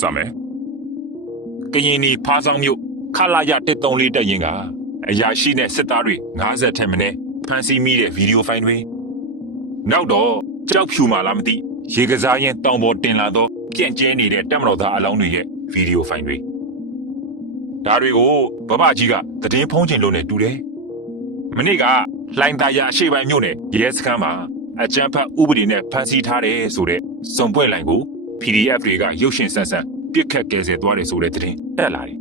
စမယ်ကရင်နီဖားဆောင်မြို့ခလာရ134တက်ရင်ကအရာရှိနဲ့စစ်သားတွေ90ထက်မနည်းဖမ်းဆီးမိတဲ့ဗီဒီယိုဖိုင်တွေနောက်တော့ကြောက်ဖြူမာလားမသိရေကစားရင်တောင်ပေါ်တင်လာတော့ပြန့်ကျဲနေတဲ့တက်မတော်သားအလောင်းတွေရဲ့ဗီဒီယိုဖိုင်တွေဒါတွေကိုဘဘကြီးကသတင်းဖုံးခြင်းလို့နဲ့တူတယ်မနေ့ကလှိုင်းသားရအရှိပိုင်းမြို့နယ်ရဲစခန်းမှာအကြမ်းဖက်ဥပဒေနဲ့ဖမ်းဆီးထားတယ်ဆိုတဲ့စုံပွဲလိုင်းကို PDF တွေကရုပ်ရှင်ဆန်းဆန်းပြစ်ခတ်ကယ်ဆယ်သွားတယ်ဆိုတဲ့သတင်းတက်လာတယ်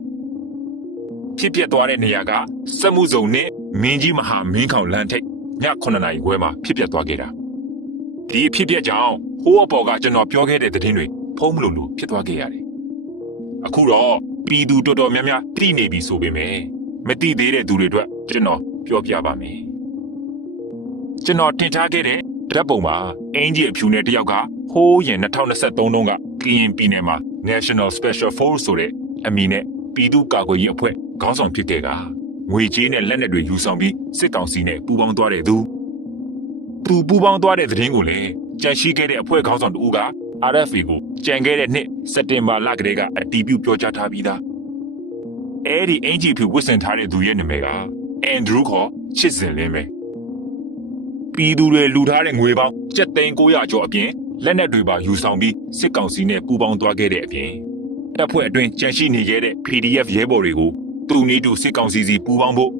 ဖြစ်ပျက်သွားတဲ့နေရာကစက်မှုဇုံနဲ့မင်းကြီးမဟာမင်းခေါင်လမ်းထိပ်ည9နာရီခွဲမှာဖြစ်ပျက်သွားခဲ့တာဒီအဖြစ်ပျက်ကြောင့်ဟိုးအပေါ်ကကျွန်တော်ပြောခဲ့တဲ့သတင်းတွေဖုံးမလို့လို့ဖြစ်သွားခဲ့ရတယ်အခုတော့ပြည်သူတော်တော်များများတိနေပြီဆိုပေမဲ့မတိသေးတဲ့သူတွေအတွက်ကျွန်တော်ပြောပြပါမယ်ကျွန်တော်တင်ထားခဲ့တဲ့ ဓာတ်ပုံမှာအင်ဂျီအဖြူနဲ့တယောက်ကဟိုးရင်2023တုန်းကကရင်ပြည်နယ်မှာ National Special Force ဆိုတဲ့အမည်နဲ့ပြည်သူ့ကာကွယ်ရေးအဖွဲ့ခေါင်းဆောင်ဖြစ်ခဲ့ကငွေကြေးနဲ့လက်နက်တွေယူဆောင်ပြီးစစ်ကောင်စီနဲ့ပူးပေါင်းသွားတဲ့သူသူပူးပေါင်းသွားတဲ့သတင်းကိုလည်းကြန့်ရှိခဲ့တဲ့အဖွဲ့ခေါင်းဆောင်တူက RFA ကိုကြံခဲ့တဲ့နှစ်စက်တင်ဘာလကတည်းကအတီးပြုပြောကြားထားပြီးသားအဲ့ဒီအင်ဂျီဖြူဝစ်ဆင်ထားတဲ့သူရဲ့နာမည်ကအန်ဒရူးခေါ်ချစ်စင်လင်းပဲ ပြည်သူတွေလူထားတဲ့ငွေပေါင်း7900ကျော်အပြင်လက်နက်တွေပါယူဆောင်ပြီးစစ်ကောင်စီနဲ့ပူးပေါင်းသွားခဲ့တဲ့အပြင်တပ်ဖွဲ့အတွင်းကြန့်ရှိနေခဲ့တဲ့ PDF ရဲဘော်တွေကိုသူနီးတူစစ်ကောင်စီစီပူးပေါင်းဖို့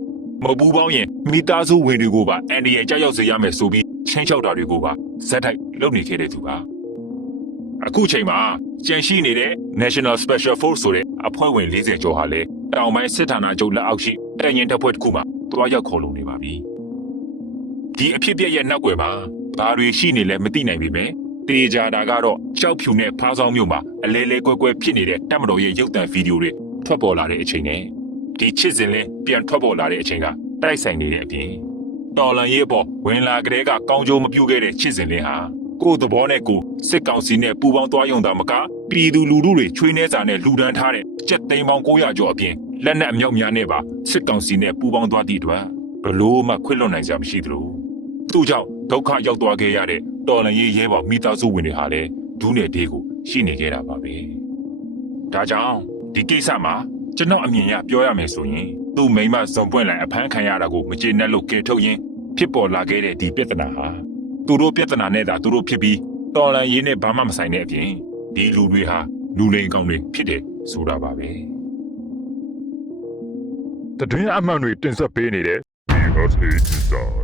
မပူးပေါင်းရင်မိသားစုဝင်တွေကိုပါအန်ဒီရဲ့ကြောက်ရောက်စေရမယ်ဆိုပြီးချင်းချောက်တာတွေကိုပါဇက်တိုက်လုပ်နေခဲ့တဲ့သူပါအခုချိန်မှာကြန့်ရှိနေတဲ့ National Special Force ဆိုတဲ့အဖွဲ့ဝင်40ကျော်ဟာလည်းတောင်ပိုင်းစစ်ဌာနချုပ်လက်အောက်ရှိတရင်တပ်ဖွဲ့တစ်ခုမှတွားရောက်ခေါ်လုံနေပါပြီ ဒီအဖြစ်အပျက်ရဲ့နောက်ွယ်မှာဘာတွေရှိနေလဲမသိနိုင်ပေမဲ့တေဂျာတာကတော့ကြောက်ဖြူနဲ့ဖားဆောင်မြို့မှာအလဲလဲကွဲကွဲဖြစ်နေတဲ့တက်မတော်ရဲ့ရုပ်သံဗီဒီယိုတွေထွက်ပေါ်လာတဲ့အချိန်နဲ့ဒီချစ်စင်လဲပြန်ထွက်ပေါ်လာတဲ့အချိန်ကတိုက်ဆိုင်နေတဲ့အပြင်တော်လန်ရေးပေါ်ဝင်လာကလေးကကောင်းကျိုးမပြုတ်ခဲ့တဲ့ချစ်စင်လင်းဟာကိုယ်သဘောနဲ့ကိုယ်စစ်ကောင်စီနဲ့ပူးပေါင်းသွားရုံသာမကပြည်သူလူထုတွေချွေးနှဲစာနဲ့လူဒန်းထားတဲ့ကြက်သိန်းပေါင်း900ကျော်အပြင်လက်နက်အမြောက်များနဲ့ပါစစ်ကောင်စီနဲ့ပူးပေါင်းသွားသည့်အတွက်ဘလို့မှခွင့်လွတ်နိုင်ကြမရှိသလို သူ့ကြောင့်ဒုက္ခရောက်သွားခဲ့ရတဲ့တော်လန်ရေးရဲဘော်မိသားစုဝင်တွေဟာလည်းဒူးနယ်ဒေးကိုရှိနေကြတာပါပဲ။ဒါကြောင့်ဒီကိစ္စမှာကျွန်တော်အမြင်ရပြောရမယ်ဆိုရင်သူ့မိန်းမဇုံပွင့်လိုက်အဖမ်းခံရတာကိုမကျေနပ်လို့ကဲထုတ်ရင်းဖြစ်ပေါ်လာခဲ့တဲ့ဒီပြဿနာဟာသူတို့ပြဿနာနဲ့သာသူတို့ဖြစ်ပြီးတော်လန်ရေးနဲ့ဘာမှမဆိုင်တဲ့အပြင်ဒီလူတွေဟာလူလိန်ကောင်းတွေဖြစ်တယ်ဆိုတာပါပဲ။တတွင်းအမှန်တွေတင်ဆက်ပေးနေတဲ့ USA ဒေတာ